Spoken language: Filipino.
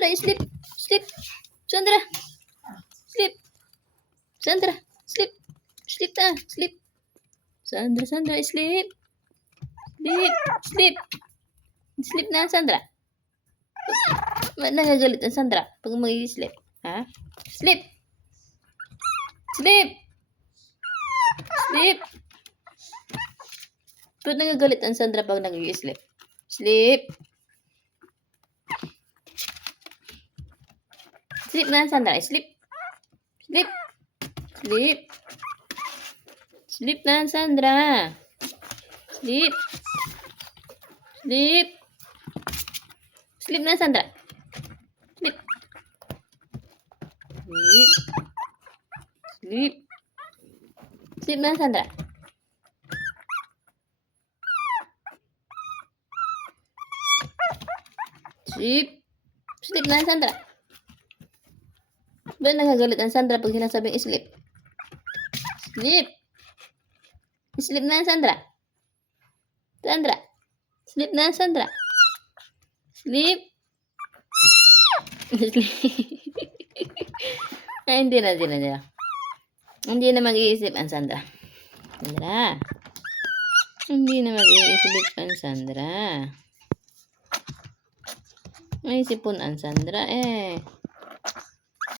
Sandra, sleep. Sleep. Sandra. Sleep. Sandra, sleep. Sleep na. Sleep. Sandra, sleep. Sleep. Sleep. Sleep na, Sandra. Nagagalit ang Sandra pag mag-sleep. Ha? Sleep. Sleep. Sleep. Ba't nagagalit ang Sandra pag nag-sleep? Sleep. Sleep na, Sandra. Sleep. Sleep. Sleep. Sleep na, Sandra. Sleep. Sleep. Sleep na, Sandra. Sleep. Sleep. Sleep. Sleep na, Sandra. Sleep. Sleep na, Sandra. Ba't nagagalit ang Sandra pag sinasabing sleep? Sleep. Sleep na, Sandra. Sandra. Sleep na, Sandra. Sleep. Sleep. Ay, hindi na. Hindi na mag-iisip ang Sandra. Sandra. Hindi na mag-iisip ang Sandra. May sipon ang Sandra eh.